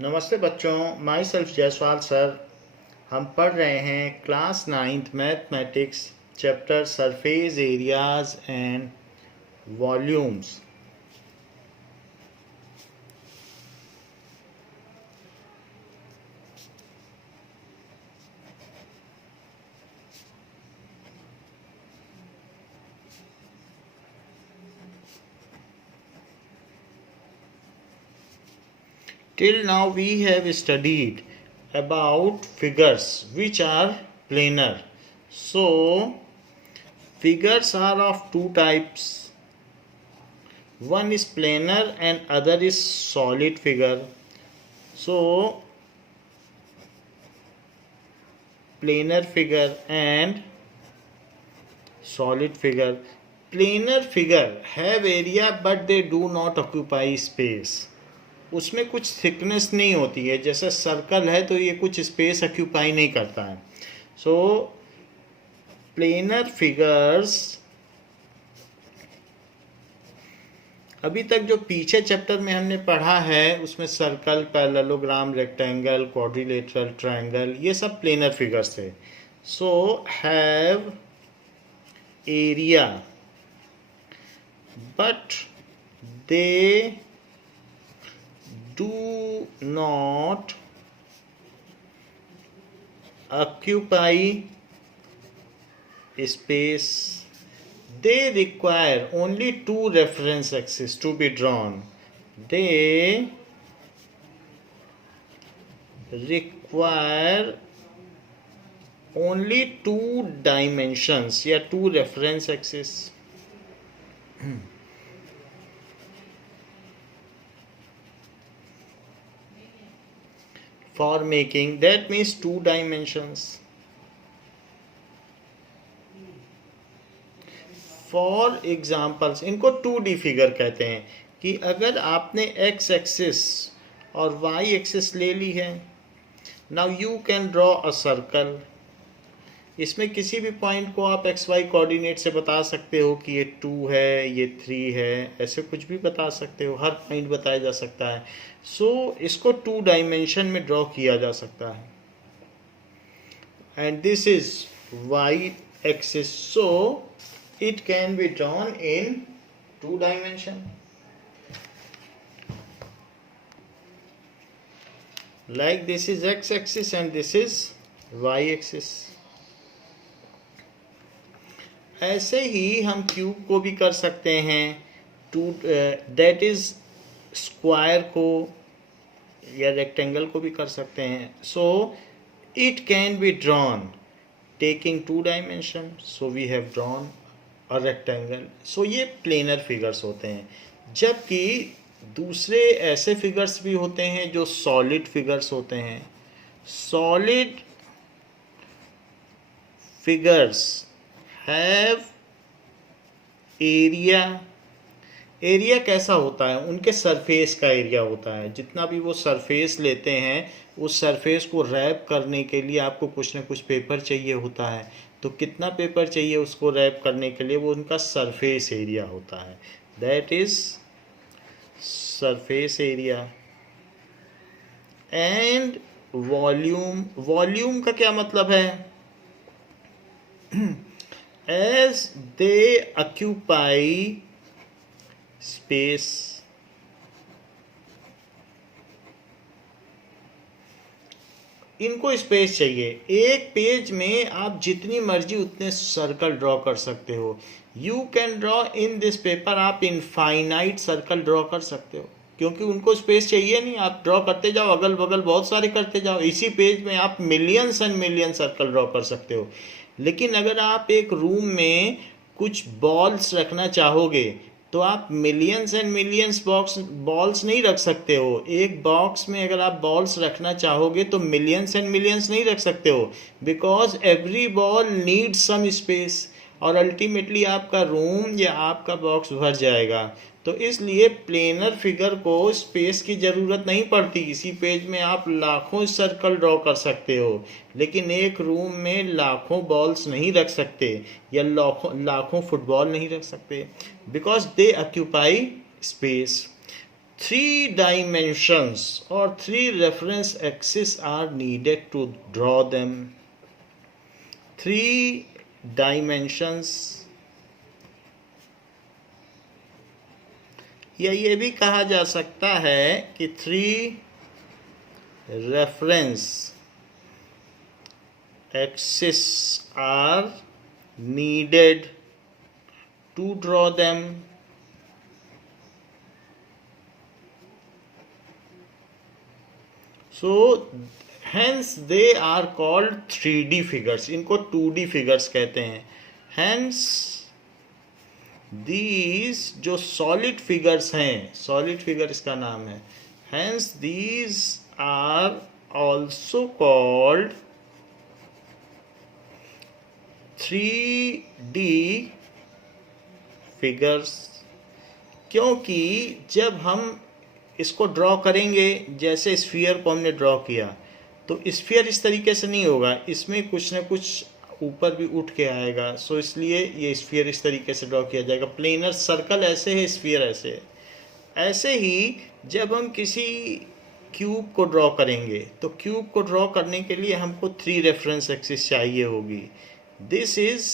नमस्ते बच्चों, my self Jaiswal sir. हम पढ़ रहे हैं class 9th mathematics chapter surface areas and volumes. Till now we have studied about figures which are planar. So figures are of two types. One is planar and other is solid figure. So planar figure and solid figure. Planar figure have area but they do not occupy space. उसमें कुछ thickness नहीं होती है। जैसे circle है तो ये कुछ स्पेस ऑक्यूपाई नहीं करता है। सो प्लेनर फिगर्स, अभी तक जो पीछे चैप्टर में हमने पढ़ा है उसमें circle, parallelogram, rectangle, quadrilateral, triangle, ये सब प्लेनर फिगर्स थे। So have area but they do not occupy space. They require only two reference axes to be drawn. They require only two dimensions या two reference axes. For making, that means two dimensions. For examples, इनको 2D figure कहते हैं कि अगर आपने x axis और y axis ले ली है, now you can draw a circle. इसमें किसी भी पॉइंट को आप XY कोऑर्डिनेट से बता सकते हो कि ये 2 है, ये 3 है, ऐसे कुछ भी बता सकते हो, हर पॉइंट बताया जा सकता है। सो इसको 2 डायमेंशन में ड्रॉ किया जा सकता है। And this is Y axis, so it can be drawn in 2 dimension. Like this is X axis and this is Y axis. ऐसे ही हम क्यूब को भी कर सकते हैं, दैट इज स्क्वायर को या रेक्टेंगल को भी कर सकते हैं। So it can be drawn taking 2 dimension, so we have drawn a rectangle. So ये प्लेनर फिगर्स होते हैं। जबकि दूसरे ऐसे फिगर्स भी होते हैं जो सॉलिड फिगर्स होते हैं। Solid figures have area. Area कैसा होता है? उनके सरफेस का एरिया होता है। जितना भी वो सरफेस लेते हैं, उस सरफेस को रैप करने के लिए आपको कुछ ना कुछ पेपर चाहिए होता है। तो कितना पेपर चाहिए उसको रैप करने के लिए, वो उनका सरफेस एरिया होता है। That is surface area. And volume, volume का क्या मतलब है? as they occupy space, इनको स्पेस चाहिए। एक पेज में आप जितनी मर्जी उतने सर्कल ड्रॉ कर सकते हो। You can draw in this paper, आप इनफाइनाइट सर्कल ड्रॉ कर सकते हो, क्योंकि उनको स्पेस चाहिए नहीं। आप ड्रॉ करते जाओ, अगल बगल बहुत सारे करते जाओ। इसी पेज में आप millions and million circle draw कर सकते हो। लेकिन अगर आप एक रूम में कुछ बॉल्स रखना चाहोगे तो आप मिलियंस एंड मिलियंस बॉल्स नहीं रख सकते हो। एक बॉक्स में अगर आप बॉल्स रखना चाहोगे तो मिलियंस एंड मिलियंस नहीं रख सकते हो, because every ball needs some space, और अल्टीमेटली आपका रूम या आपका बॉक्स भर जाएगा। तो इसलिए प्लेनर फिगर को स्पेस की ज़रूरत नहीं पड़ती। इसी पेज में आप लाखों सर्कल ड्रॉ कर सकते हो, लेकिन एक रूम में लाखों बॉल्स नहीं रख सकते या लाखों फुटबॉल नहीं रख सकते, because they occupy space. 3 dimensions or 3 reference axes are needed to draw them. 3 dimensions, या ये भी कहा जा सकता है कि 3 reference axes are needed to draw them. So hence they are called 3D figures. इनको 2D figures कहते हैं. Hence these जो solid figures हैं, solid figure इसका नाम है. Hence these are also called 3D figures. क्योंकि जब हम इसको ड्रॉ करेंगे, जैसे स्फीयर को हमने ड्रॉ किया, तो स्फीयर इस तरीके से नहीं होगा, इसमें कुछ ना कुछ ऊपर भी उठ के आएगा. सो इसलिए ये स्फीयर इस तरीके से ड्रॉ किया जाएगा. प्लेनर सर्कल ऐसे है, स्फीयर ऐसे है. ऐसे ही जब हम किसी क्यूब को ड्रॉ करेंगे, तो क्यूब को ड्रॉ करने के लिए हमको 3 रेफरेंस एक्सिस चाहिए होगी. This is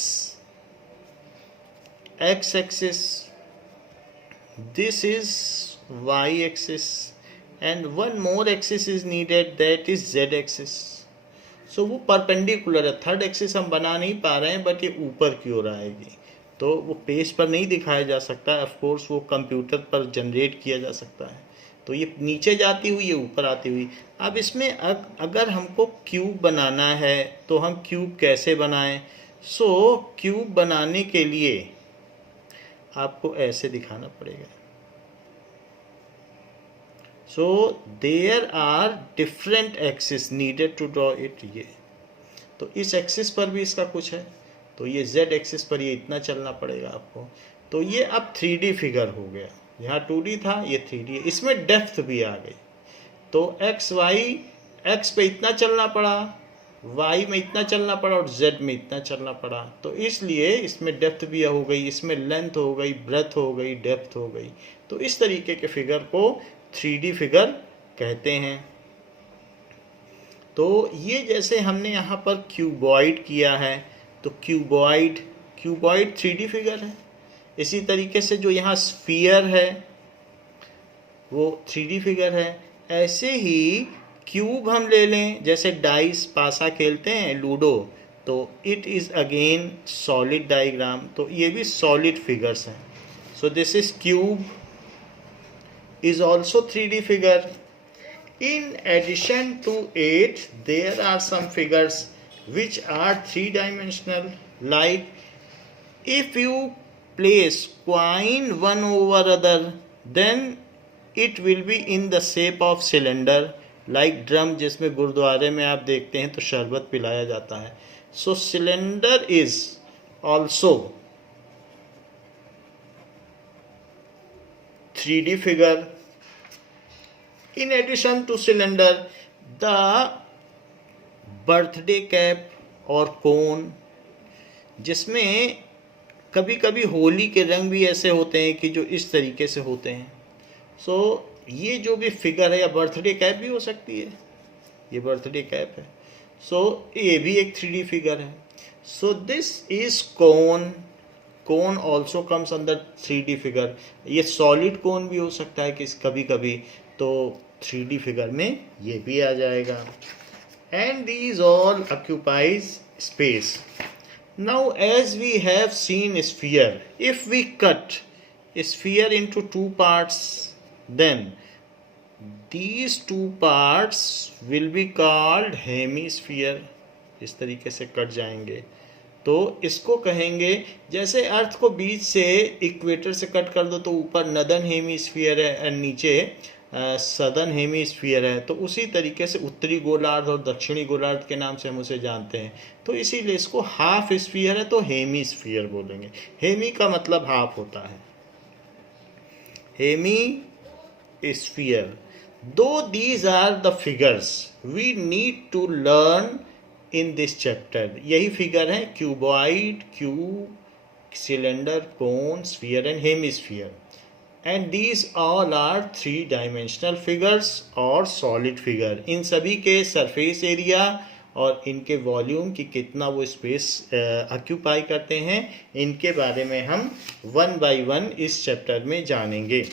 x axis, this is y axis, and one more axis is needed, that is z axis. So वो परपेंडिकुलर है. थर्ड एक्सिस हम बना नहीं पा रहे हैं, बट ये ऊपर की ओर आएगी, तो वो पेज पर नहीं दिखाया जा सकता है. ऑफ कोर्स वो कंप्यूटर पर जनरेट किया जा सकता है. तो ये नीचे जाती हुई, ये ऊपर आती हुई. अब इसमें अगर हमको क्यूब बनाना है, तो हम क्यूब कैसे बनाएं? सो क्यूब बनाने के लिए आपको ऐसे दिखाना पड़ेगा. So there are different axes needed to draw it. ये तो इस एक्सिस पर भी इसका कुछ है, तो ये z एक्सिस पर ये इतना चलना पड़ेगा आपको. तो ये अब 3D फिगर हो गया. यहाँ 2D था, ये 3D है. इसमें डेप्थ भी आ गई. तो x y, x पे इतना चलना पड़ा, y में इतना चलना पड़ा, और z में इतना चलना पड़ा. तो इसलिए इसमें डेप्थ भी हो गई, इसमें लेंथ हो गई, ब्रेथ हो गई, डेप्थ हो गई. तो इस तरीके के फिगर को 3D फिगर कहते हैं. तो ये जैसे हमने यहाँ पर क्यूबॉइड किया है, तो क्यूबॉइड 3D फिगर है. इसी तरीके से जो यहाँ स्फीयर है वो 3D फिगर है. ऐसे ही क्यूब हम ले लें, जैसे डाइस पासा खेलते हैं, लूडो, तो it is again solid diagram. तो ये भी सॉलिड फिगर्स हैं. So this is cube is also 3D figure. In addition to it, there are some figures which are 3-dimensional, like if you place coin one over other, then it will be in the shape of cylinder, like drum जिसमें गुरुद्वारे में आप देखते हैं तो शरबत पिलाया जाता है. So cylinder is also 3D figure. In addition to cylinder, the birthday cap और कोन, जिसमें कभी कभी होली के रंग भी ऐसे होते हैं कि जो इस तरीके से होते हैं. सो ये जो भी फिगर है, या बर्थडे कैप भी हो सकती है, ये बर्थडे कैप है. सो ये भी एक 3D फिगर है. So this is cone. Cone also comes under 3D figure. ये सॉलिड कोन भी हो सकता है कि कभी कभी, तो 3D फिगर में ये भी आ जाएगा. And these all occupies space. Now as we have seen sphere, if we cut sphere into 2 parts, then these 2 parts will be called hemisphere. इस तरीके से कट जाएंगे तो इसको कहेंगे, जैसे अर्थ को बीच से इक्वेटर से कट कर दो तो ऊपर नदर्न हेमीस्फीयर है और नीचे सदर्न हेमीस्फीयर है. तो उसी तरीके से उत्तरी गोलार्ध और दक्षिणी गोलार्ध के नाम से हम उसे जानते हैं. तो इसीलिए इसको हाफ स्फीयर है तो हेमीस्फीयर बोलेंगे. हेमी का मतलब हाफ होता है. Hemisphere. Though these are the figures we need to learn in this chapter. यही फिगर है, cuboid, cube, cylinder, cone, sphere and hemisphere. And these all are three dimensional figures और solid figure. इन सभी के surface area और इनके volume की कितना वो स्पेस ऑक्यूपाई करते हैं, इनके बारे में हम वन बाय वन इस चैप्टर में जानेंगे।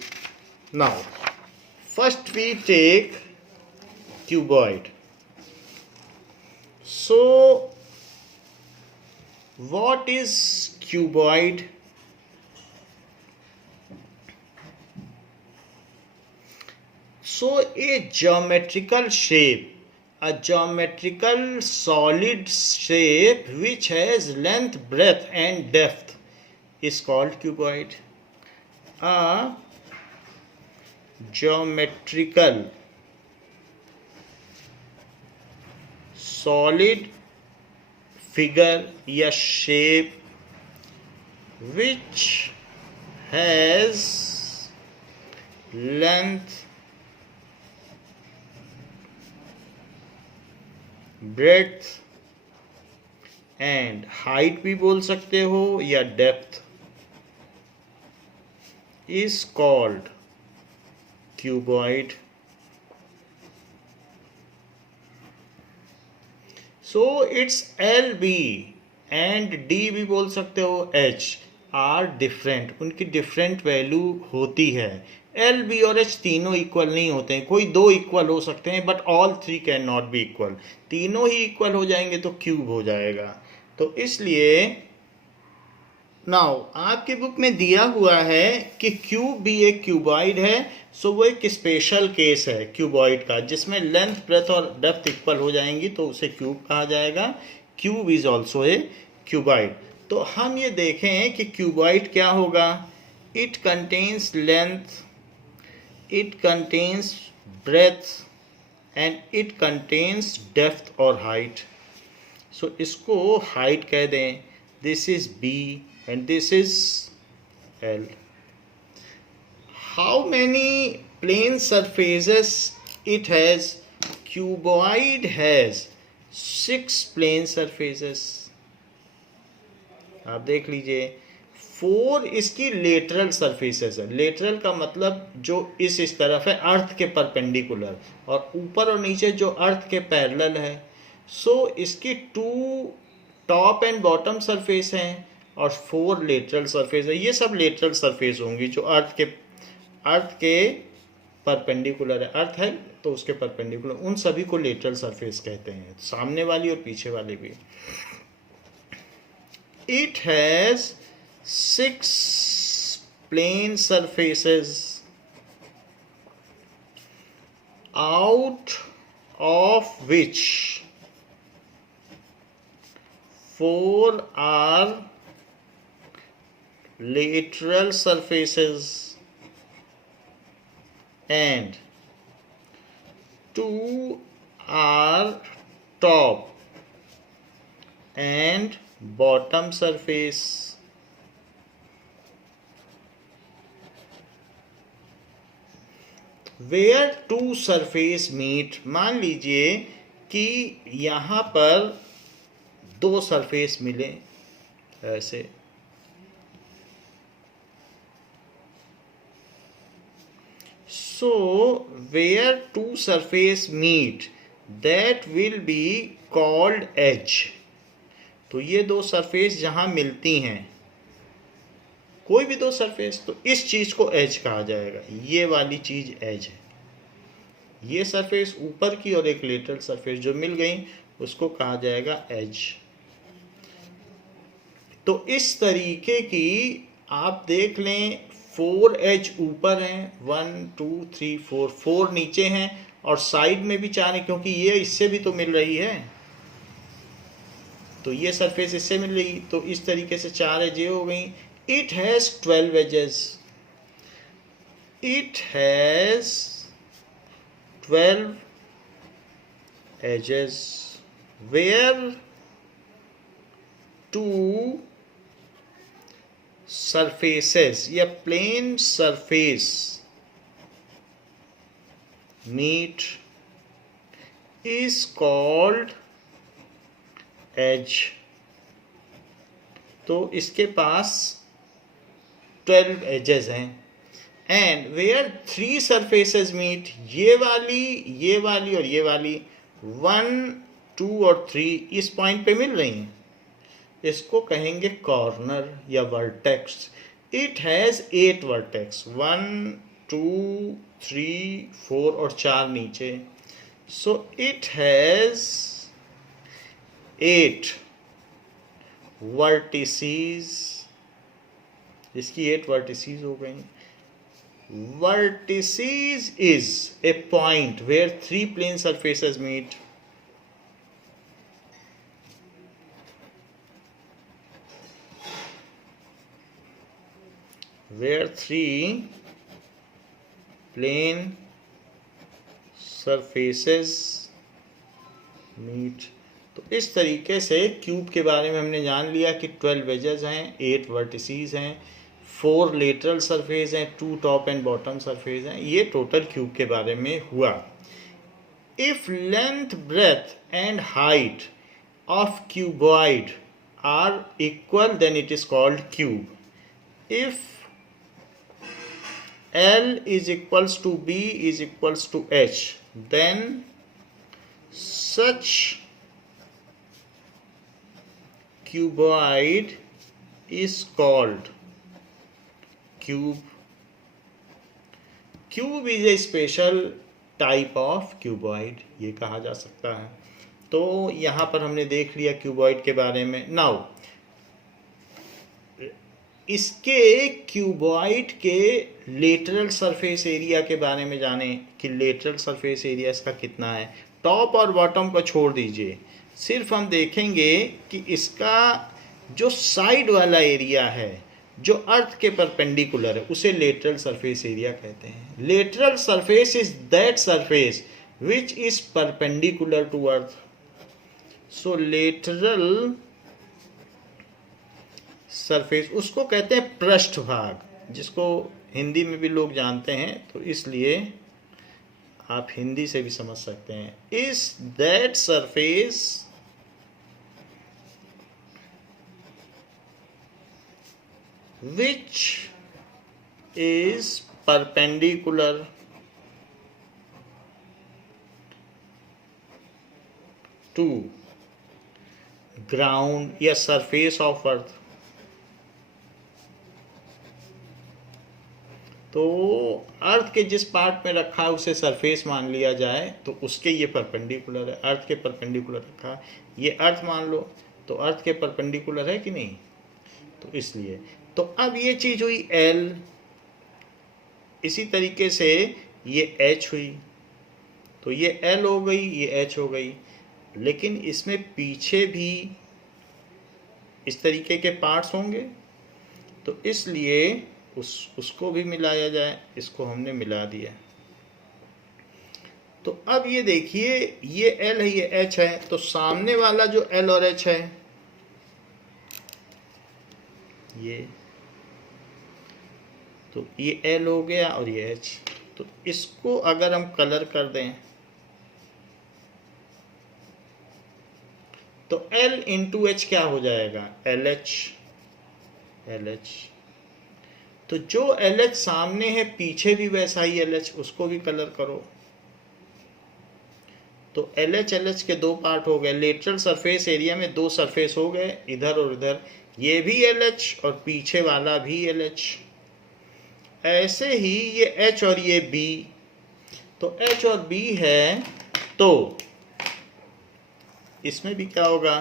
Now first we take cuboid. So what is cuboid? So a geometrical shape, a geometrical solid shape which has length, breadth and depth is called cuboid. A geometrical solid figure या shape which has length, breadth and height भी बोल सकते हो या depth, is called cuboid. So it's L B and D भी बोल सकते हो, एच आर डिफरेंट, उनकी डिफरेंट वैल्यू होती है। एल बी और एच तीनों इक्वल नहीं होते हैं, कोई दो इक्वल हो सकते हैं but all three can not be equal. तीनों ही इक्वल हो जाएंगे तो क्यूब हो जाएगा। तो इसलिए नाउ आपकी बुक में दिया हुआ है कि क्यूब भी एक क्यूबॉइड है। सो वो एक स्पेशल केस है क्यूबॉइड का, जिसमें लेंथ, ब्रेथ और डेप्थ इक्वल हो जाएंगी तो उसे क्यूब कहा जाएगा। Cube is also a cuboid. तो हम ये देखें कि क्यूबॉइड क्या होगा। It contains length, it contains breadth and it contains depth or height. So इसको height कह दें, this is B and this is L. How many plane surfaces it has? Cuboid has 6 plane surfaces. आप देख लीजिए, 4 इसकी lateral surfaces है। Lateral का मतलब जो इस तरफ है अर्थ के परपेंडिकुलर, और ऊपर और नीचे जो अर्थ के पैरेलल है। सो इसकी 2 टॉप एंड बॉटम सरफेस हैं और 4 लेटरल सरफेस है। ये सब लेटरल सरफेस होंगी जो अर्थ के परपेंडिकुलर है। अर्थ है तो उसके परपेंडिकुलर, उन सभी को लेटरल सरफेस कहते हैं, सामने वाली और पीछे वाली भी। It has 6 plane surfaces, out of which 4 are lateral surfaces and 2 are top and bottom surface. Where two surface meet, मान लीजिए कि यहाँ पर 2 सरफेस मिले ऐसे, so where two surface meet that will be called edge. तो ये 2 surface जहाँ मिलती हैं, कोई भी 2 सरफेस, तो इस चीज को एज कहा जाएगा। ये वाली चीज एज है। ये सरफेस ऊपर की और एक लेटरल सरफेस जो मिल गई उसको कहा जाएगा एज। तो इस तरीके की आप देख लें, 4 एज ऊपर हैं, 1 2 3 4 नीचे हैं और साइड में भी 4 हैं, क्योंकि ये इससे भी तो मिल रही है। तो ये सरफेस इससे मिल रही, तो इस तरीके से 4 एजें हो गई। It has 12 edges. It has 12 edges where 2 surfaces या plane surface meet is called edge. तो इसके पास 12 एजेस हैं and where three surfaces meet, ये वाली और ये वाली 1, 2 और 3 इस पॉइंट पे मिल रही हैं, इसको कहेंगे कॉर्नर या वर्टेक्स. इट हैज 8 वर्टेक्स, 1, 2, 3, 4 और 4 नीचे. So it has 8 vertices. इसकी 8 वर्टिसीज हो गई. Vertices is a point where 3 plane surfaces meet. Where 3 plane surfaces meet. तो इस तरीके से क्यूब के बारे में हमने जान लिया कि 12 एजेस हैं, 8 वर्टिसीज हैं, 4 लेटरल सरफेस हैं, 2 टॉप एंड बॉटम सरफेस हैं. ये टोटल क्यूब के बारे में हुआ. If length, breadth and height of cuboid are equal then it is called cube. If L is equals to B is equals to H, then such cuboid is called cube. Cube is a special type of cuboid, ये कहा जा सकता है. तो यहाँ पर हमने देख लिया क्यूबॉइड के बारे में. नाउ इसके क्यूबॉइड के लेटरल सरफेस एरिया के बारे में जाने कि लेटरल सरफेस एरिया इसका कितना है. टॉप और बॉटम को छोड़ दीजिए, सिर्फ हम देखेंगे कि इसका जो साइड वाला एरिया है जो अर्थ के परपेंडिकुलर है उसे लेटरल सरफेस एरिया कहते हैं. Lateral surface is that surface which is perpendicular to earth. So lateral surface उसको कहते हैं पृष्ठभाग, जिसको हिंदी में भी लोग जानते हैं, तो इसलिए आप हिंदी से भी समझ सकते हैं. Is that surface which is perpendicular to ground या surface of earth. तो अर्थ के जिस पार्ट में रखा है उसे सरफेस मान लिया जाए तो उसके ये परपेंडिकुलर है. अर्थ के परपेंडिकुलर रखा, ये अर्थ मान लो, तो अर्थ के परपेंडिकुलर है कि नहीं, तो इसलिए. तो अब ये चीज हुई L, इसी तरीके से ये H हुई, तो ये L हो गई, ये H हो गई. लेकिन इसमें पीछे भी इस तरीके के पार्ट्स होंगे, तो इसलिए उसको भी मिलाया जाए. इसको हमने मिला दिया. तो अब ये देखिए, ये L है, ये H है, तो सामने वाला जो L और H है ये, तो ये L हो गया और ये H. तो इसको अगर हम कलर कर दें तो L इंटू H क्या हो जाएगा, LH. तो जो LH सामने है पीछे भी वैसा ही LH, उसको भी कलर करो. तो LH के 2 पार्ट हो गए. लेटरल सरफेस एरिया में 2 सरफेस हो गए, इधर और इधर. ये भी LH और पीछे वाला भी LH. ऐसे ही ये H और ये B, तो H और B है, तो इसमें भी क्या होगा,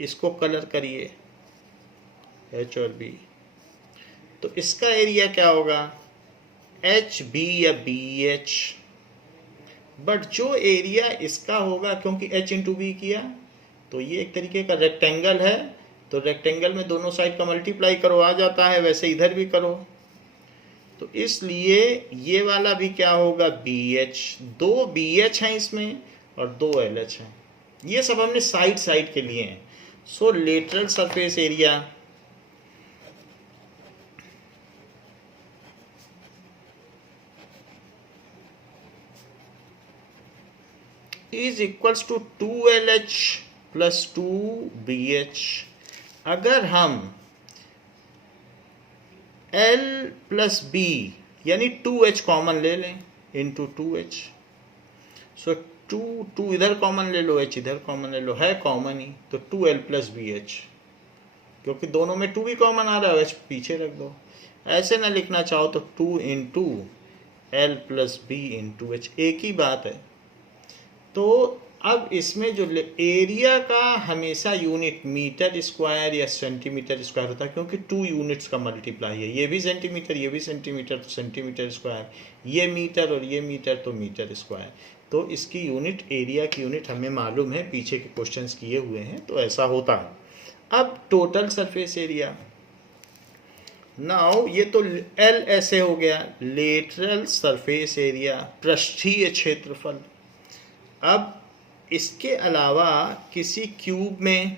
इसको कलर करिए H और B. तो इसका एरिया क्या होगा, HB या BH. बट जो एरिया इसका होगा, क्योंकि H इंटू B किया, तो ये एक तरीके का रेक्टेंगल है, तो रेक्टेंगल में दोनों साइड का मल्टीप्लाई करो आ जाता है, वैसे इधर भी करो. तो इसलिए ये वाला भी क्या होगा, BH. 2 BH हैं इसमें और 2 LH हैं. ये सब हमने साइड के लिए हैं. So lateral surface area is equals to 2LH plus 2BH. अगर हम L प्लस B यानी 2h कॉमन ले लें इंटू 2h। सो 2 इधर कॉमन ले लो, h इधर कॉमन ले लो, है कॉमन ही, तो 2l प्लस बी एच, क्योंकि दोनों में 2 भी कॉमन आ रहा है, h पीछे रख दो। ऐसे ना लिखना चाहो तो 2 into L plus B into H, एक ही बात है। तो अब इसमें जो एरिया का हमेशा यूनिट मीटर स्क्वायर या सेंटीमीटर स्क्वायर होता है, क्योंकि 2 यूनिट्स का मल्टीप्लाई है, ये भी सेंटीमीटर ये भी सेंटीमीटर, तो सेंटीमीटर स्क्वायर, ये मीटर और ये मीटर तो मीटर स्क्वायर। तो इसकी यूनिट, एरिया की यूनिट हमें मालूम है, पीछे के क्वेश्चंस किए हुए हैं, तो ऐसा होता है। अब टोटल सरफेस एरिया, नाउ ये तो एल ऐसे हो गया, लेटरल सरफेस एरिया, पृष्ठीय क्षेत्रफल। अब इसके अलावा किसी क्यूब में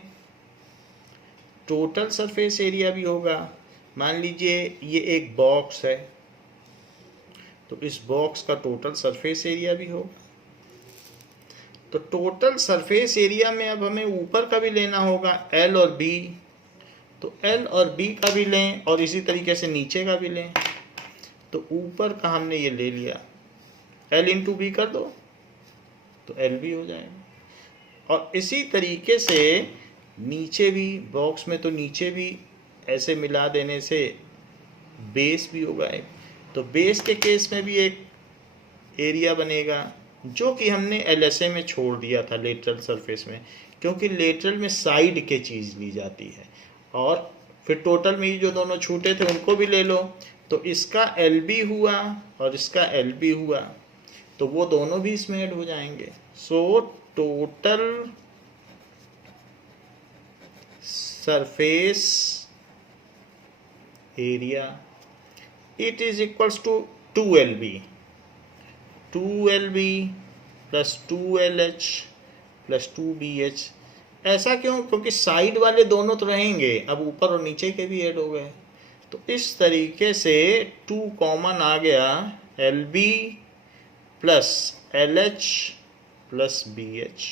टोटल सरफेस एरिया भी होगा। मान लीजिए ये एक बॉक्स है, तो इस बॉक्स का टोटल सरफेस एरिया भी होगा। तो टोटल सरफेस एरिया में अब हमें ऊपर का भी लेना होगा, एल और बी, तो एल और बी का भी लें और इसी तरीके से नीचे का भी लें। तो ऊपर का हमने ये ले लिया, एल इंटू बी कर दो तो एल भी हो जाएगा, और इसी तरीके से नीचे भी, बॉक्स में तो नीचे भी ऐसे मिला देने से बेस भी होगा एक, तो बेस के केस में भी एक एरिया बनेगा, जो कि हमने एलएसए में छोड़ दिया था लेटरल सरफेस में, क्योंकि लेटरल में साइड के चीज़ ली जाती है। और फिर टोटल में ही जो दोनों छूटे थे उनको भी ले लो, तो इसका एल बी हुआ और इसका एल बी हुआ, तो वो दोनों भी इसमें ऐड हो जाएंगे। So total surface area it is equals to 2LB, 2LB plus 2LH plus 2BH। ऐसा क्यों? क्योंकि साइड वाले दोनों तो रहेंगे, अब ऊपर और नीचे के भी ऐड हो गए, तो इस तरीके से 2 कॉमन आ गया, LB plus LH plus BH।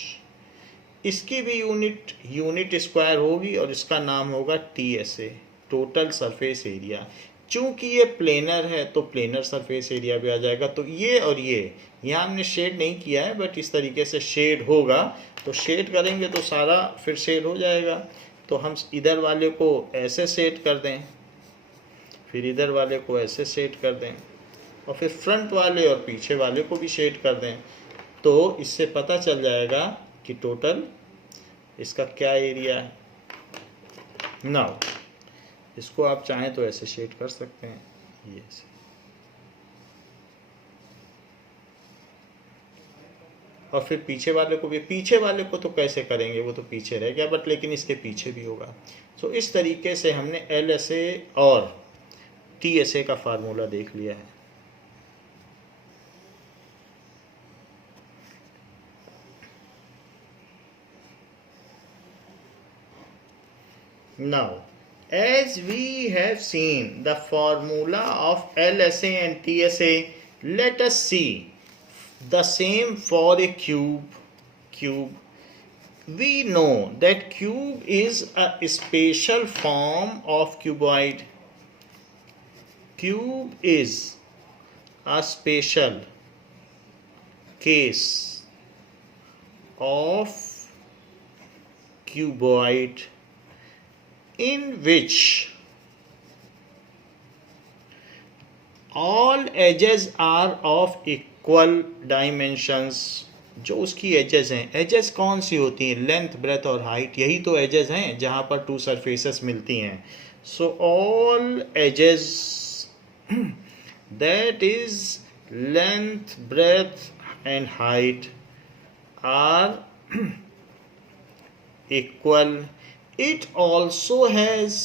इसकी भी यूनिट स्क्वायर होगी और इसका नाम होगा TSA, टोटल सरफेस एरिया। चूंकि ये प्लेनर है तो प्लेनर सरफेस एरिया भी आ जाएगा। तो ये और ये यहाँ हमने शेड नहीं किया है, बट इस तरीके से शेड होगा, तो शेड करेंगे तो सारा फिर शेड हो जाएगा। तो हम इधर वाले को ऐसे सेट कर दें, फिर इधर वाले को ऐसे सेट कर दें, और फिर फ्रंट वाले और पीछे वाले को भी शेड कर दें, तो इससे पता चल जाएगा कि टोटल इसका क्या एरिया है। नाउ इसको आप चाहें तो ऐसे शेड कर सकते हैं, ये से। और फिर पीछे वाले को भी, पीछे वाले को तो कैसे करेंगे, वो तो पीछे रह गया, बट लेकिन इसके पीछे भी होगा। सो इस तरीके से हमने LSA और TSA का फार्मूला देख लिया है। Now, as we have seen the formula of LSA and TSA, let us see the same for a cube. We know that cube is a special form of cuboid. Cube is a special case of cuboid in which all edges are of equal dimensions। जो उसकी edges हैं, edges कौन सी होती हैं? Length, breath और height, यही तो edges हैं जहाँ पर 2 सरफेसेस मिलती हैं। So all edges that is length, breadth and height are equal। It also has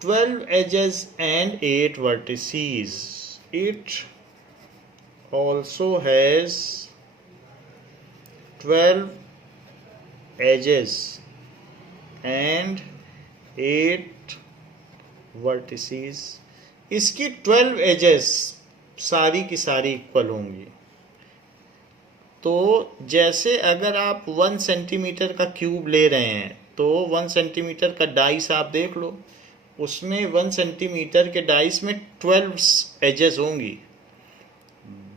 12 edges and 8 vertices. It also has 12 edges and 8 vertices। इसकी 12 edges सारी की सारी इक्वल होंगी। तो जैसे अगर आप 1 सेंटीमीटर का क्यूब ले रहे हैं, तो 1 सेंटीमीटर का डाइस आप देख लो, उसमें 1 सेंटीमीटर के डाइस में 12 एजेस होंगी,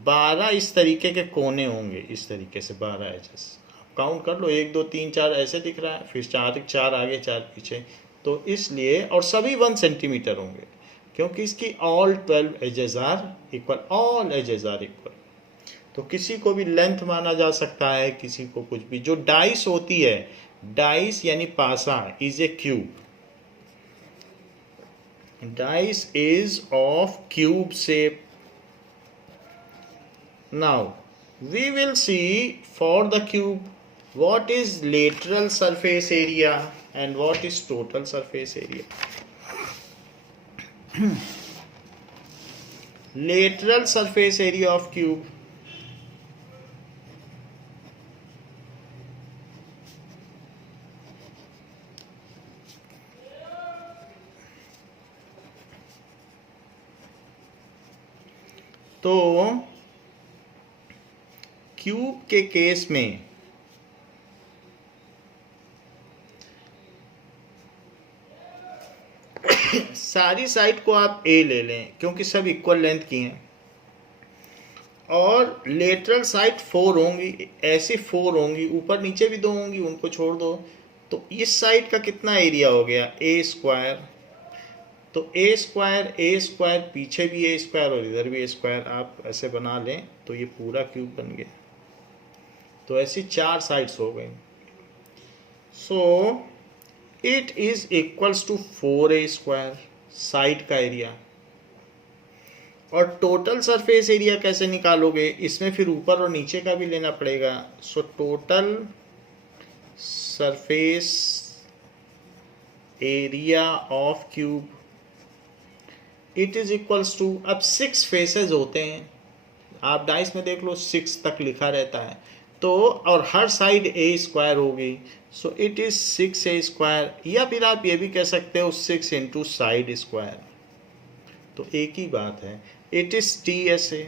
12 इस तरीके के कोने होंगे, इस तरीके से 12 एजेस। काउंट कर लो, 1 2 3 4 ऐसे दिख रहा है, फिर 4 आगे 4 पीछे, तो इसलिए, और सभी 1 सेंटीमीटर होंगे क्योंकि इसकी all 12 edges are equal, all edges are equal. तो किसी को भी लेंथ माना जा सकता है, किसी को कुछ भी। जो डाइस होती है, डाइस यानी पासा, is a cube, dice is of cube shape. Now we will see for the cube what is lateral surface area and what is total surface area. Lateral surface area of cube, तो cube के case में सारी side को आप ए ले लें क्योंकि सब इक्वल लेंथ की हैं, और लेटरल साइड 4 होंगी, ऐसी 4 होंगी, ऊपर नीचे भी 2 होंगी, उनको छोड़ दो। तो इस साइड का कितना एरिया हो गया, ए स्क्वायर। तो ए स्क्वायर, पीछे भी ए स्क्वायर और इधर भी ए स्क्वायर, आप ऐसे बना लें तो ये पूरा क्यूब बन गया। तो ऐसी 4 साइड्स हो गई। So it is equals to 4a square side का एरिया। और टोटल सरफेस एरिया कैसे निकालोगे, इसमें फिर ऊपर और नीचे का भी लेना पड़ेगा। So total surface area of cube it is equals to, अब 6 फेसेस होते हैं, आप डाइस में देख लो 6 तक लिखा रहता है, तो और हर साइड ए स्क्वायर होगी। सो इट इज 6a स्क्वायर, या फिर आप ये भी कह सकते हो 6 इंटू साइड स्क्वायर, तो एक ही बात है। It is TSA।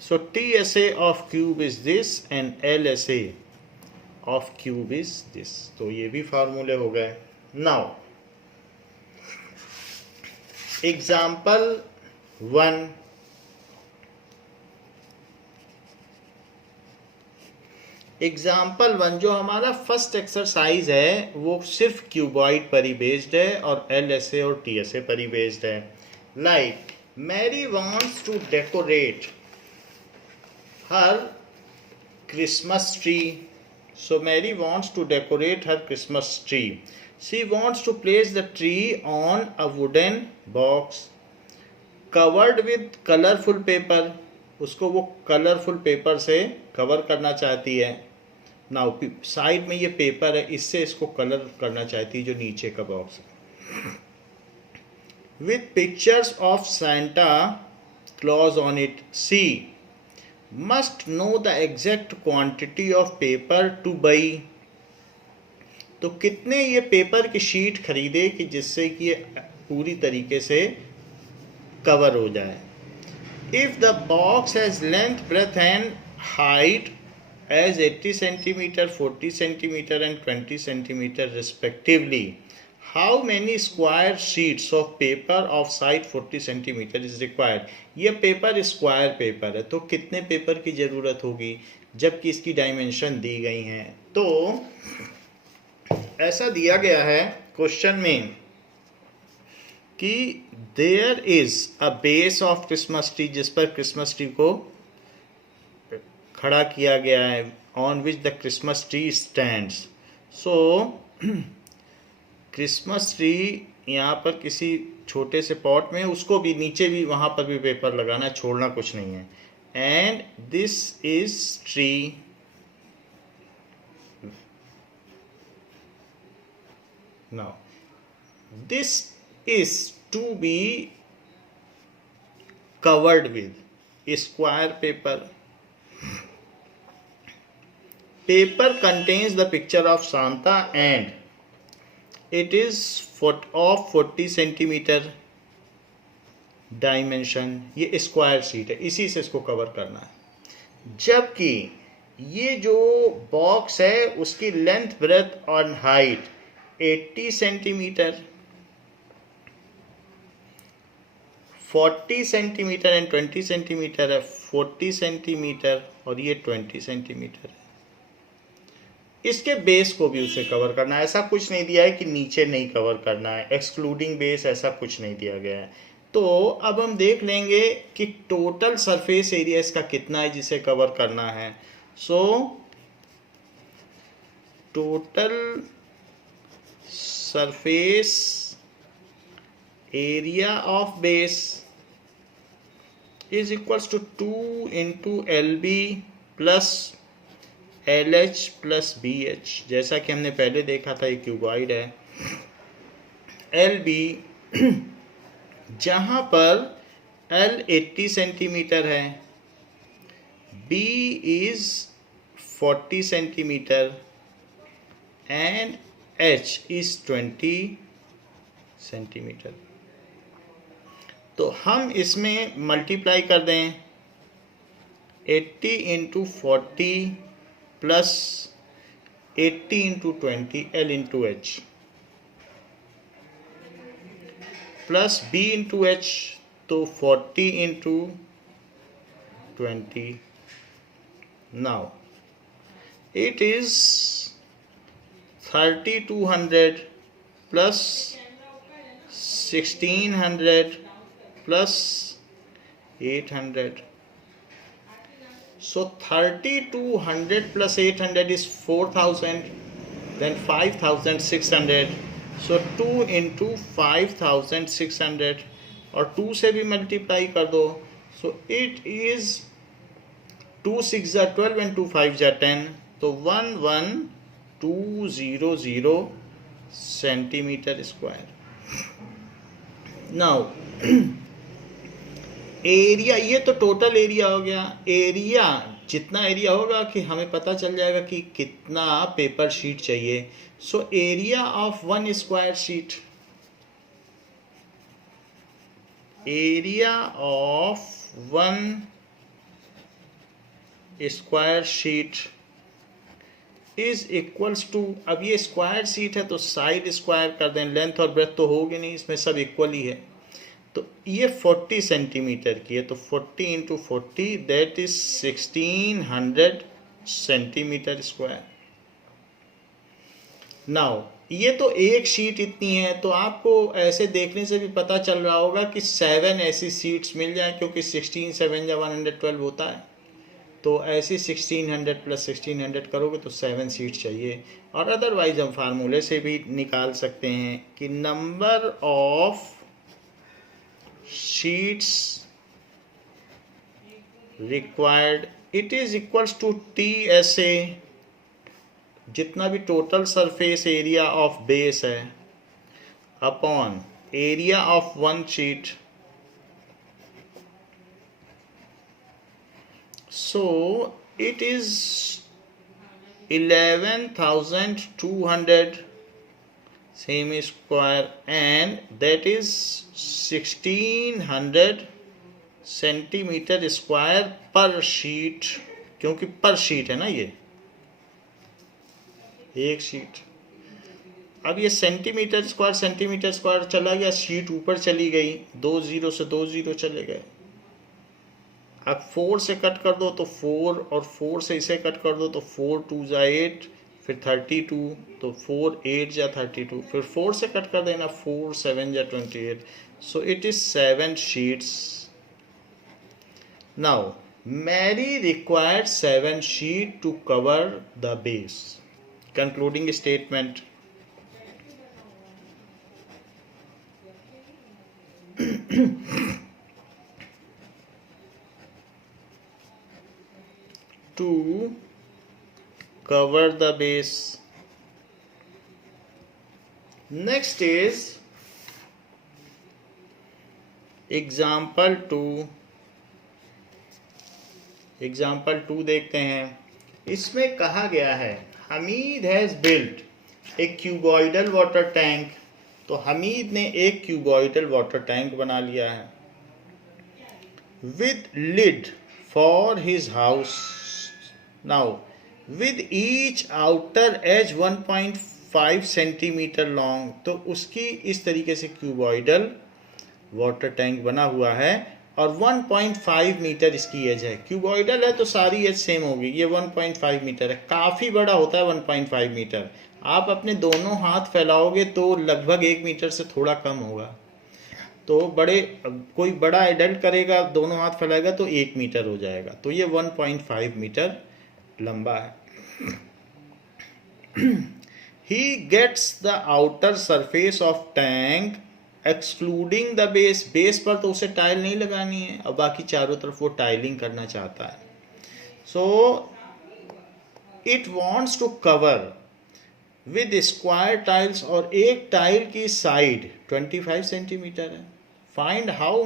So TSA of cube is this and LSA of cube is this. तो ये भी फार्मूले हो गए। नाउ एग्जाम्पल 1, एग्जाम्पल 1 जो हमारा फर्स्ट एक्सरसाइज है वो सिर्फ क्यूबॉइड पर ही बेस्ड है और LSA और TSA पर ही बेस्ड है। Like Mary wants to decorate her Christmas tree. So Mary wants to decorate her Christmas tree. She wants to place the tree on a wooden box covered with colorful paper. उसको वो colourful paper से cover करना चाहती है। Now side में ये paper है, इससे इसको कलर करना चाहती है जो नीचे का बॉक्स है। With pictures of Santa Claus on it. She must know the exact quantity of paper to buy. तो कितने ये पेपर की शीट खरीदे कि जिससे कि ये पूरी तरीके से कवर हो जाए। If the box has length, breadth and height as 80 centimetre, 40 centimetre and 20 centimetre respectively, how many square sheets of paper of side 40 centimetre is required. ये पेपर स्क्वायर पेपर है, तो कितने पेपर की ज़रूरत होगी जबकि इसकी डायमेंशन दी गई हैं। तो ऐसा दिया गया है क्वेश्चन में कि there is a base of Christmas tree, जिस पर क्रिसमस ट्री को खड़ा किया गया है, on which the Christmas tree stands. So Christmas tree यहाँ पर किसी छोटे से पॉट में, उसको भी नीचे भी वहाँ पर भी पेपर लगाना, छोड़ना कुछ नहीं है। And this is tree, now this is to be covered with square paper. Paper contains the picture of Santa and it is of 40 centimeter dimension. ये स्क्वायर शीट है, इसी से इसको कवर करना है। जबकि ये जो बॉक्स है उसकी लेंथ, ब्रेथ और height 80 centimetre 40 centimetre and 20 centimetre है, 40 सेंटीमीटर और ये 20 सेंटीमीटर है। इसके बेस को भी उसे कवर करना है। ऐसा कुछ नहीं दिया है कि नीचे नहीं कवर करना है, एक्सक्लूडिंग बेस ऐसा कुछ नहीं दिया गया है। तो अब हम देख लेंगे कि टोटल सरफेस एरिया इसका कितना है जिसे कवर करना है। So total surface area of base is equals to 2 into LB plus LH plus BH। जैसा कि हमने पहले देखा था, ये क्यूबॉइड है। LB जहां पर L 80 सेंटीमीटर है, B is 40 centimetre and H is 20 centimetre. तो हम इसमें मल्टीप्लाई कर दें 80 into 40 plus 80 into 20 L into H plus B into H, तो 40 into 20। Now it is 3200 plus 1600 plus 800. So 3200 plus 800 is 4000, then 5600. So 2 into 5600 और 2 से भी मल्टीप्लाई कर दो। So it is 2 6 are 12 and 2 5 are 10, तो 11200 सेंटीमीटर स्क्वायर। नाउ एरिया, ये तो total area हो गया। एरिया जितना एरिया होगा कि हमें पता चल जाएगा कि कितना पेपर शीट चाहिए। So area of 1 square sheet, area of 1 square sheet is equals to, अब ये स्क्वायर शीट है तो साइड स्क्वायर कर दें, लेंथ और ब्रेथ तो होगी नहीं, इसमें सब इक्वल ही है। तो ये 40 सेंटीमीटर की है, तो 40 into 40 that is 1600 centimetre square. Now ये तो एक शीट इतनी है, तो आपको ऐसे देखने से भी पता चल रहा होगा कि 7 ऐसी शीट्स मिल जाए, क्योंकि 16 7 या 112 होता है। तो ऐसे 1600 प्लस 1600 करोगे तो 7 सीट चाहिए। और अदरवाइज हम फार्मूले से भी निकाल सकते हैं कि number of sheets required it is equals to TSA, जितना भी total surface area of base है, upon area of 1 sheet. So it is 11,200 same square and that is 1600 centimetre square पर शीट, क्योंकि पर शीट है ना ये एक शीट। अब ये सेंटीमीटर स्क्वायर चला गया, शीट ऊपर चली गई, 2 0 से 2 0 चले गए। अब 4 से कट कर दो तो 4, और 4 से इसे कट कर दो तो 4 2 जा 8, फिर 32, तो 4 8 जा 32, फिर 4 से कट कर देना, 4 7 जा 28। सो it is 7 sheets. Now Mary required 7 sheets to cover the base. Concluding statement. To cover the base. Next is example 2. Example 2 देखते हैं। इसमें कहा गया है Hamid has built A cuboidal water tank. तो हमीद ने एक क्यूबॉइडल वाटर टैंक बना लिया है with lid for his house. Now with each outer edge 1.5 centimetre long. तो उसकी इस तरीके से क्यूबॉइडल वाटर टैंक बना हुआ है और 1.5 मीटर इसकी एज है। क्यूबॉइडल है तो सारी एज सेम होगी। ये 1.5 मीटर है, काफ़ी बड़ा होता है 1.5 मीटर। आप अपने दोनों हाथ फैलाओगे तो लगभग 1 मीटर से थोड़ा कम होगा। तो कोई बड़ा एडल्ट करेगा, दोनों हाथ फैलाएगा तो 1 मीटर हो जाएगा। तो ये 1.5 मीटर लंबा है। He gets the outer surface of tank excluding the base। Base पर तो उसे टाइल नहीं लगानी है और बाकी चारों तरफ वो टाइलिंग करना चाहता है। So it wants to cover with square tiles और एक टाइल की साइड 25 सेंटीमीटर है। Find how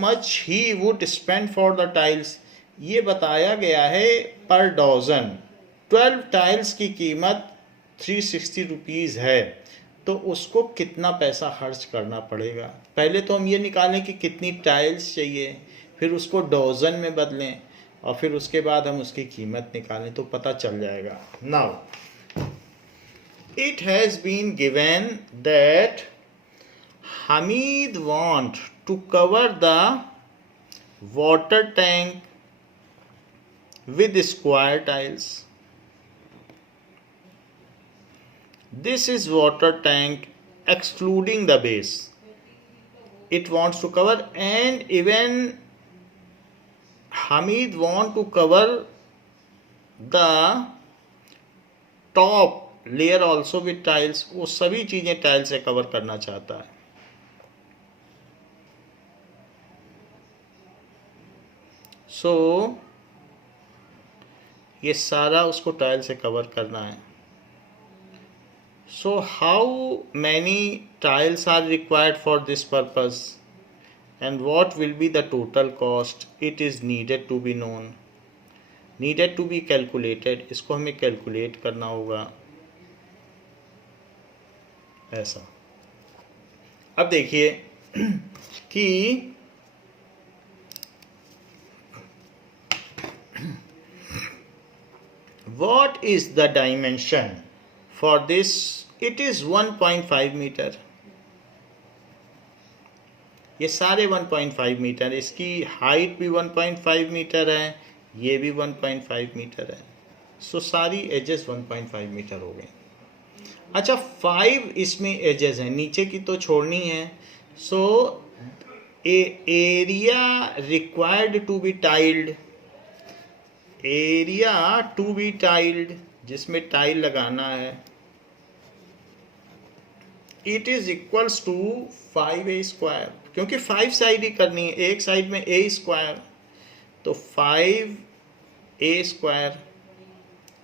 much he would spend for the tiles। ये बताया गया है पर डॉजन। 12 टाइल्स की कीमत 360 रुपीज़ है, तो उसको कितना पैसा खर्च करना पड़ेगा। पहले तो हम ये निकालें कि कितनी टाइल्स चाहिए, फिर उसको डॉजन में बदलें और फिर उसके बाद हम उसकी कीमत निकालें तो पता चल जाएगा। Now it has been given that Hamid want to cover the water tank with square tiles। This is water tank excluding the base it wants to cover, and even Hamid want to cover the top layer also with tiles। वो सभी चीज़ें tile से cover करना चाहता है। सो ये सारा उसको टाइल से कवर करना है। So how many tiles are required for this purpose and what will be the total cost, it is needed to be known, needed to be calculated. इसको हमें कैलकुलेट करना होगा ऐसा। अब देखिए कि what is the dimension for this। it is 1.5 metre. ये सारे 1.5 मीटर, इसकी हाइट भी 1.5 मीटर है, ये भी 1.5 मीटर है। सो सारी एजेस 1.5 मीटर हो गए। अच्छा 5 इसमें एजेस हैं, नीचे की तो छोड़नी है। So area required to be tiled, area to be tiled जिसमें टाइल लगाना है, it is equals to 5a square, क्योंकि 5 साइड ही करनी है, एक साइड में a स्क्वायर, तो 5a square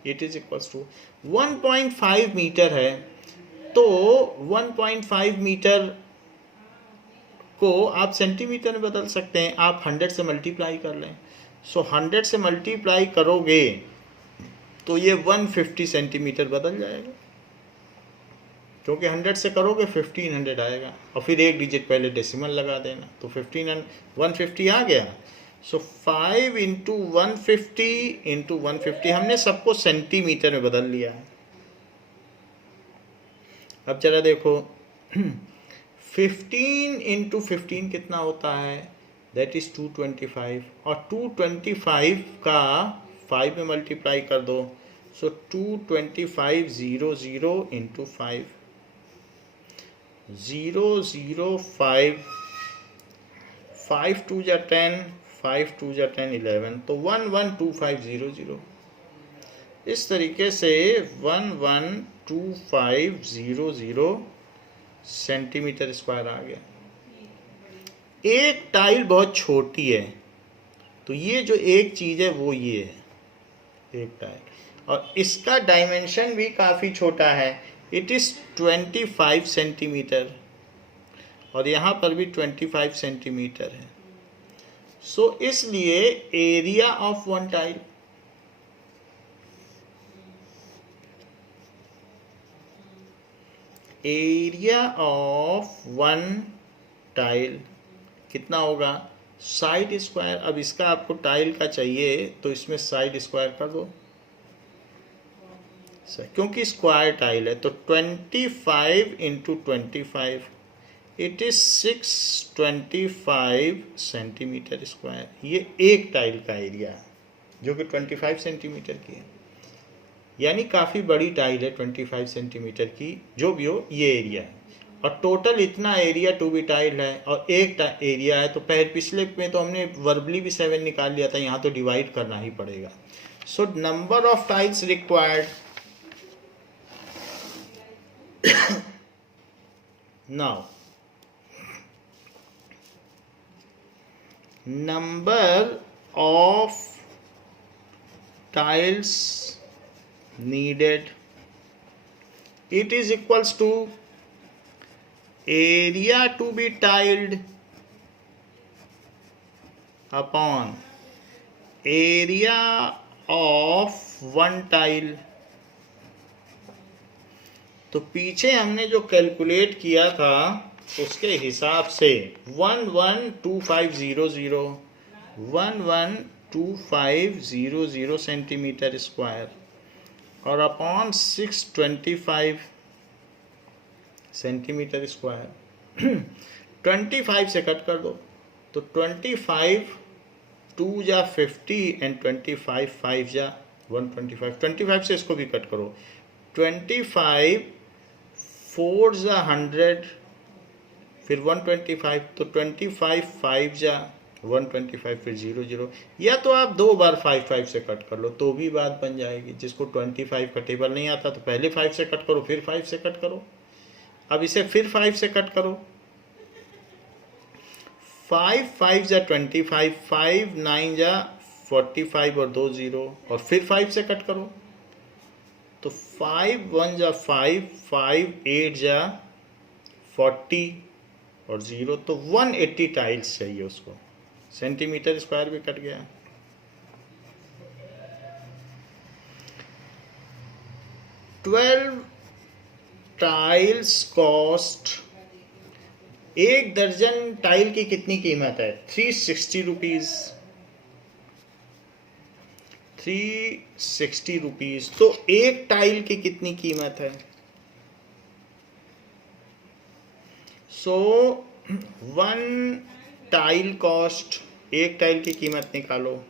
it is equals to 1.5 metre है। तो 1.5 मीटर को आप सेंटीमीटर में बदल सकते हैं। आप 100 से मल्टीप्लाई कर लें। सो 100 से मल्टीप्लाई करोगे तो ये 150 सेंटीमीटर बदल जाएगा, क्योंकि 100 से करोगे 1500 आएगा और फिर एक डिजिट पहले डेसिमल लगा देना, तो 150 आ गया। सो 5 इंटू 150 हमने सबको सेंटीमीटर में बदल लिया है। अब जरा देखो 15 इंटू 15 कितना होता है, दैट इज 225, और 225 का 5 में मल्टीप्लाई कर दो। सो 225 00 इंटू 5 005 5 2 जा 10 5 2 जा 10 11, तो 112500। इस तरीके से 112500 सेंटीमीटर स्क्वायर आ गया। एक टाइल बहुत छोटी है, तो ये जो एक चीज़ है वो ये है एक टाइल, और इसका डायमेंशन भी काफ़ी छोटा है, इट इज़ 25 सेंटीमीटर, और यहाँ पर भी 25 सेंटीमीटर है। सो इसलिए area of one tile, area of one tile कितना होगा, साइड स्क्वायर। अब इसका आपको टाइल का चाहिए तो इसमें साइड स्क्वायर कर दो, क्योंकि स्क्वायर टाइल है तो 25 into 25 it is 625 centimetre square. ये एक टाइल का एरिया है जो कि 25 सेंटीमीटर की है, यानी काफ़ी बड़ी टाइल है 25 सेंटीमीटर की। जो भी हो ये एरिया है और टोटल इतना एरिया टू बी टाइल है और एक एरिया है। तो पिछले में तो हमने वर्बली भी 7 निकाल लिया था, यहाँ तो डिवाइड करना ही पड़ेगा। So number of tiles required, now number of tiles needed, it is equals to area to be tiled upon area of one tile। तो पीछे हमने जो कैलकुलेट किया था उसके हिसाब से 112500 सेंटीमीटर स्क्वायर और अपॉन 625 सेंटीमीटर स्क्वायर 25 से कट कर दो तो 25 2 जा 50 एंड 25 5 जा 125। 25 से इसको भी कट करो, 25 4 जा 100 फिर 125 तो 25 5 जा 125 फिर 0 0। या तो आप 2 बार 5 5 से कट कर लो तो भी बात बन जाएगी। जिसको 25 का टेबल नहीं आता तो पहले 5 से कट करो फिर 5 से कट करो। अब इसे फिर 5 से कट करो, 5 5 जा 25 5 9 जा 45 और 2 0 और फिर 5 से कट करो तो 5 1 जा 5 5 8 जा 40 और 0 तो 180 टाइल्स चाहिए उसको। सेंटीमीटर स्क्वायर भी कट गया। टाइल्स कॉस्ट, एक दर्जन टाइल की कितनी कीमत है? 360 रुपीज। 360 रुपीज। तो एक टाइल की कितनी कीमत है? सो 1 टाइल कॉस्ट, एक टाइल की कीमत निकालो।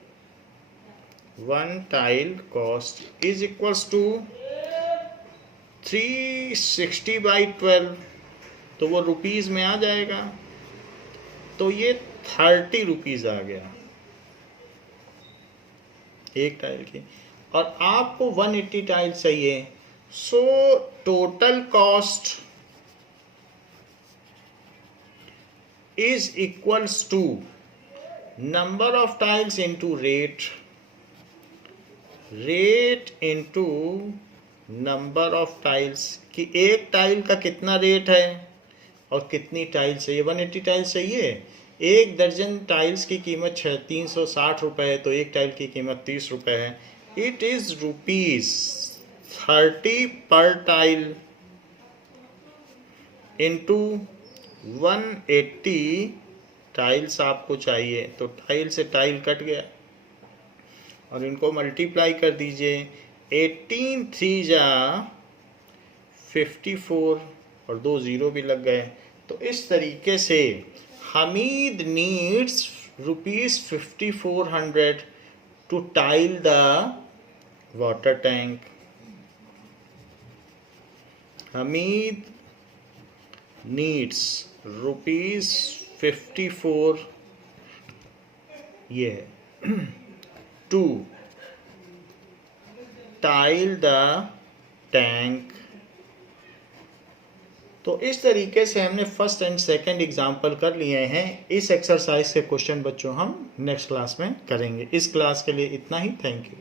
1 tile cost is equals to 360 by 12 तो वो रुपीज में आ जाएगा तो ये 30 रुपीज आ गया एक टाइल की। और आपको 180 टाइल चाहिए। So total cost is equals to number of tiles into rate, rate into number of tiles कि एक टाइल का कितना रेट है और कितनी टाइल्स चाहिए। 180 टाइल्स चाहिए, एक दर्जन टाइल्स की कीमत 360 रुपये है तो एक टाइल की कीमत 30 रुपये है। इट इज ₹30 पर टाइल इंटू 180 टाइल्स आपको चाहिए तो टाइल से टाइल कट गया और इनको मल्टीप्लाई कर दीजिए। 18 3 जा 54 और 2 0 भी लग गए। तो इस तरीके से Hamid needs ₹5400 to tile the water tank. Hamid needs ₹54 ये टू टाइल द टैंक। तो इस तरीके से हमने फर्स्ट एंड सेकंड एग्जाम्पल कर लिए हैं। इस एक्सरसाइज के क्वेश्चन बच्चों हम नेक्स्ट क्लास में करेंगे। इस क्लास के लिए इतना ही। Thank you.